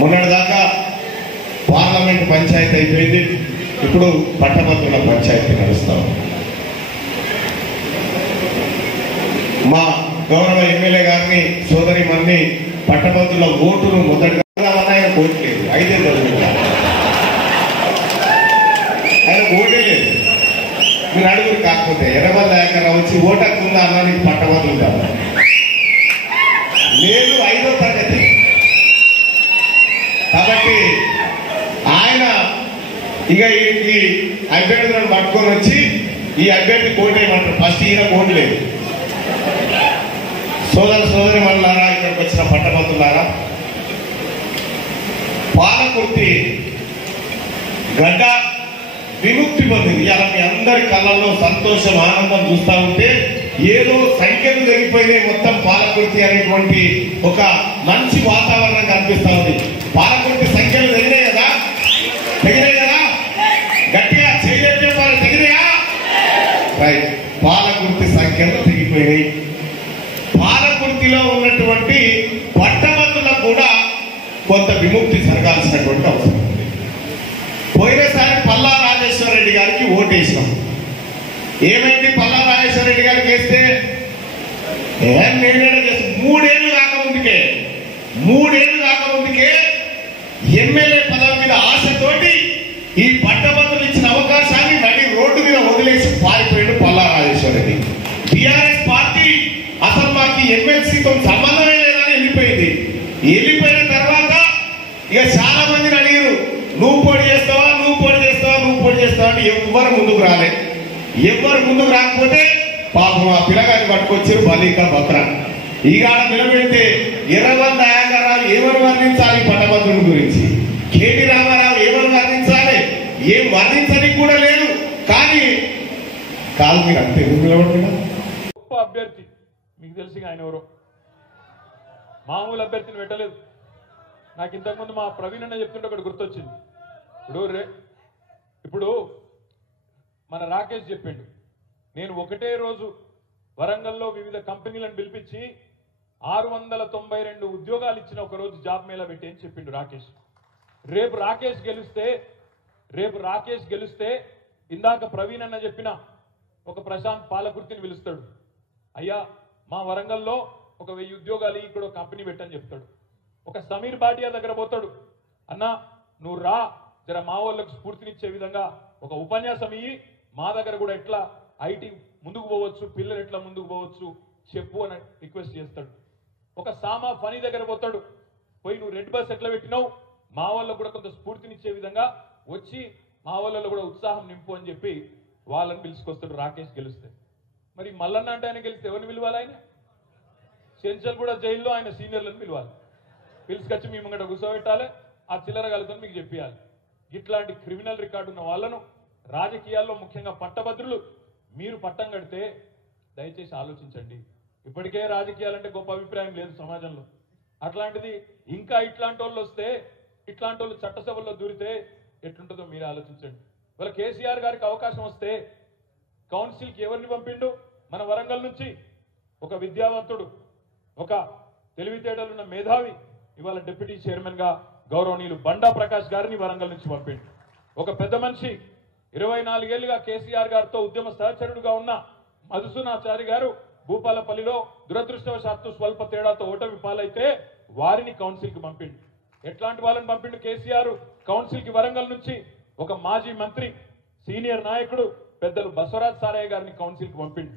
మొన్నటిదాకా పార్లమెంట్ పంచాయతీ అయిపోయింది, ఇప్పుడు పట్టభద్రుల పంచాయతీ నడుస్తాం. మా గౌరవ ఎమ్మెల్యే గారిని సోదరి మన్ని పట్టభద్రుల ఓటును మొదటిగా ఆయన ఓట్లేదు, 5 ఏళ్ళు ఆయన ఓటే లేదు. మీరు అడుగురు కాకపోతే ఎర్రబల్ దయాకర్రావు వచ్చి ఓటకుందా అన్న నీకు పట్టభద్రులు కాదు లేదు, 5వ తరగతి. కాబట్టి ఆయన ఇక ఈ అభ్యర్థులను పట్టుకొని వచ్చి ఈ అభ్యర్థి కోటేయమంటారు. ఫస్ట్ ఈయన కోటు లేదు. సోదరి మనులారా, ఇక్కడికి వచ్చిన పట్టభద్రులారా, పాలకుర్తి గడ్డ విముక్తి పొందింది. ఇలా మీ అందరి కళ్ళల్లో సంతోషం ఆనందం చూస్తూ ఉంటే ఏదో సంఖ్యలు జరిగిపోయినాయి మొత్తం పాలకుర్తి అనేటువంటి ఒక మంచి వాతావరణం కనిపిస్తా ఉంది. పాలకుర్తి సంఖ్యలు తగినాయి కదా, గట్టిగా చేయలేపే వారు తగినాయా? రైట్, పాలకుర్తి సంఖ్యలు తెగిపోయినాయి. పాలకుర్తిలో ఉన్నటువంటి పట్టభద్రులకు కూడా కొంత విముక్తి జరగాల్సినటువంటి అవసరం ఉంది. పోయినసారి పల్లా రాజేశ్వర రెడ్డి గారికి ఓటేసినాం. ఏమైంది? పల్లా రాజేశ్వర రెడ్డి గారికి వేస్తే నేనే చేస్తాను. 3 ఏళ్ళు కాకముందుకే ఎమ్మెల్యే పదవి మీద ఆశతోటి ఈ పట్టభద్రులు ఇచ్చిన అవకాశాన్ని నడి రోడ్డు మీద వదిలేసి పారిపోయాడు పల్లా రాజేశ్వర రెడ్డి. టిఆర్ఎస్ పార్టీ అసలు మాకు ఎమ్మెల్సీతో సంబంధమే లేదని వెళ్ళిపోయింది. వెళ్ళిపోయిన తర్వాత ఇక చాలా మందిని అడిగారు, నువ్వు పోటీ చేస్తావా అని. ఎవ్వరు ముందుకు రాలే. ఎవ్వరు ముందుకు రాకపోతే పాపం ఆ పిల్లగాన్ని పట్టుకొచ్చారు బలీకా బక్రా. ఈగాడ నిలబెడితే ఎర్రబల్ దయాకర్రావు ఏమని వర్ణించాలి పట్టభద్రుల గురించి, కేటీ రామారావు ఏమని వర్ణించాలి, ఏం వర్ణించడానికి కూడా లేదు. కానీ కాదు మీరు అంతే నిలబడుతున్నా. గొప్ప అభ్యర్థి మీకు తెలిసి ఆయన ఎవరో మామూలు అభ్యర్థిని పెట్టలేదు. నాకు ఇంతకుముందు మా ప్రవీణ్ అన్న చెప్తుంటే ఒకటి గుర్తొచ్చింది. ఇప్పుడు మన రాకేష్ చెప్పిండు, నేను ఒకటే రోజు వరంగల్లో వివిధ కంపెనీలను పిలిపించి 692 ఉద్యోగాలు ఇచ్చిన ఒక రోజు జాబ్ మేళా పెట్టి అని చెప్పిండు రాకేష్. రేపు రాకేష్ గెలిస్తే ఇందాక ప్రవీణ్ అన్న చెప్పిన ఒక ప్రశాంత్ పాలకుర్తిని పిలుస్తాడు. అయ్యా మా వరంగల్లో ఒక 1000 ఉద్యోగాలు ఇక్కడ కంపెనీ పెట్టని చెప్తాడు. ఒక సమీర్ భాటియా దగ్గర పోతాడు, అన్నా నువ్వు రా జర మా వాళ్ళకు స్ఫూర్తినిచ్చే విధంగా ఒక ఉపన్యాసం ఇయ్యి, మా దగ్గర కూడా ఎట్లా ఐటీ ముందుకు పోవచ్చు, పిల్లలు ఎట్లా ముందుకు పోవచ్చు చెప్పు అని రిక్వెస్ట్ చేస్తాడు. ఒక సామా ఫనీ దగ్గర పోతాడు, పోయి నువ్వు రెడ్ బస్ ఎట్లా పెట్టినావు, మా వాళ్ళకు కూడా కొంత స్ఫూర్తినిచ్చే విధంగా వచ్చి మా వాళ్ళలో కూడా ఉత్సాహం నింపు అని చెప్పి వాళ్ళని పిలుచుకొస్తాడు రాకేష్ గెలిస్తే. మరి మల్లన్న అంటే ఆయన గెలిస్తే ఎవరిని పిలవాలి? ఆయన చెంచల్ కూడా జైల్లో ఆయన సీనియర్లను పిలవాలి, పిలుచుకొచ్చి మీ ముంగట కూర్చోబెట్టాలి, ఆ చిల్లర కలుతో మీకు చెప్పాలి. ఇట్లాంటి క్రిమినల్ రికార్డు ఉన్న వాళ్ళను రాజకీయాల్లో ముఖ్యంగా పట్టభద్రులు మీరు పట్టం కడితే దయచేసి ఆలోచించండి. ఇప్పటికే రాజకీయాలంటే గొప్ప అభిప్రాయం లేదు సమాజంలో. అట్లాంటిది ఇంకా ఇట్లాంటి వాళ్ళు వస్తే, ఇట్లాంటి వాళ్ళు చట్టసభల్లో దూరితే ఎట్లుంటుందో మీరు ఆలోచించండి. ఇవాళ కేసీఆర్ గారికి అవకాశం వస్తే కౌన్సిల్కి ఎవరిని పంపిండు? మన వరంగల్ నుంచి ఒక విద్యావంతుడు, ఒక తెలివితేటలున్న మేధావి ఇవాళ డిప్యూటీ చైర్మన్ గా గౌరవనీయులు బండా ప్రకాష్ గారిని వరంగల్ నుంచి పంపిండు. ఒక పెద్ద మనిషి 24 ఏళ్లుగా కేసీఆర్ గారితో ఉద్యమ సహచరుడుగా ఉన్న మధుసూనాచారి గారు భూపాలపల్లిలో దురదృష్టవశాత్తు స్వల్ప తేడాతో ఓటమి పాలైతే వారిని కౌన్సిల్కి పంపిండు. ఎట్లాంటి వాళ్ళని పంపిండు కేసీఆర్ కౌన్సిల్కి? వరంగల్ నుంచి ఒక మాజీ మంత్రి, సీనియర్ నాయకుడు పెద్దలు బసవరాజ్ సారయ్య గారిని కౌన్సిల్కి పంపిండు.